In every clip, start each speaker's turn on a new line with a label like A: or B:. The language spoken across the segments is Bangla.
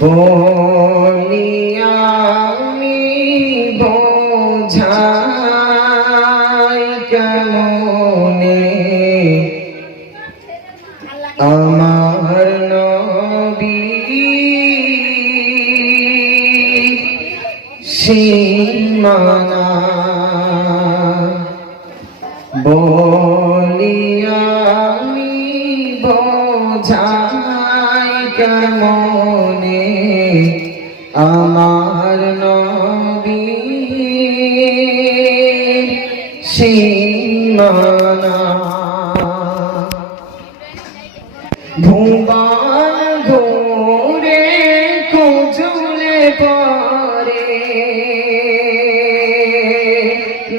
A: বলিয়ামি বোঝাই কেমনে? আমার নবী সীমানা কেমনে আমার নবী সীমানা। ভুবন ঘুরে খুঁজলে পরে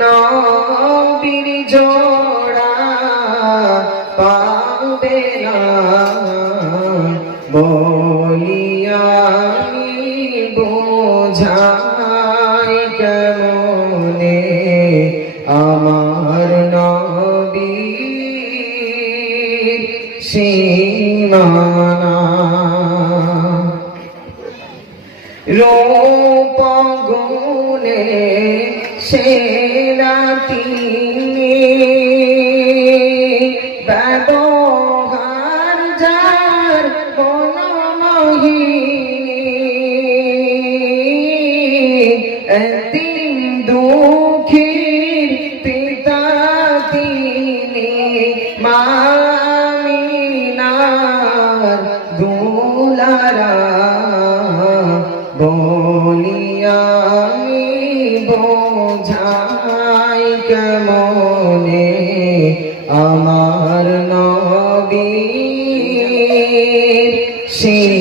A: নবীর জোড়া বলিয়ামি বোঝাই কেমনে আমার নবীর সীমানা? রূপ গুণে সেরা তিনি বনমহিনী দুঃখীর পিতা তিনি মামিনার দুলারা। বলিয়ামি বোঝাই কেমনে আমার নবীর সীমানা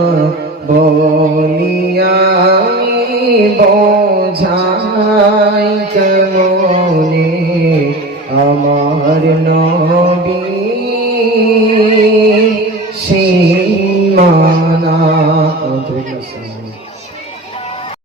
A: বলিয়ামি বোঝাই কেমনে আমার নবী সীমানা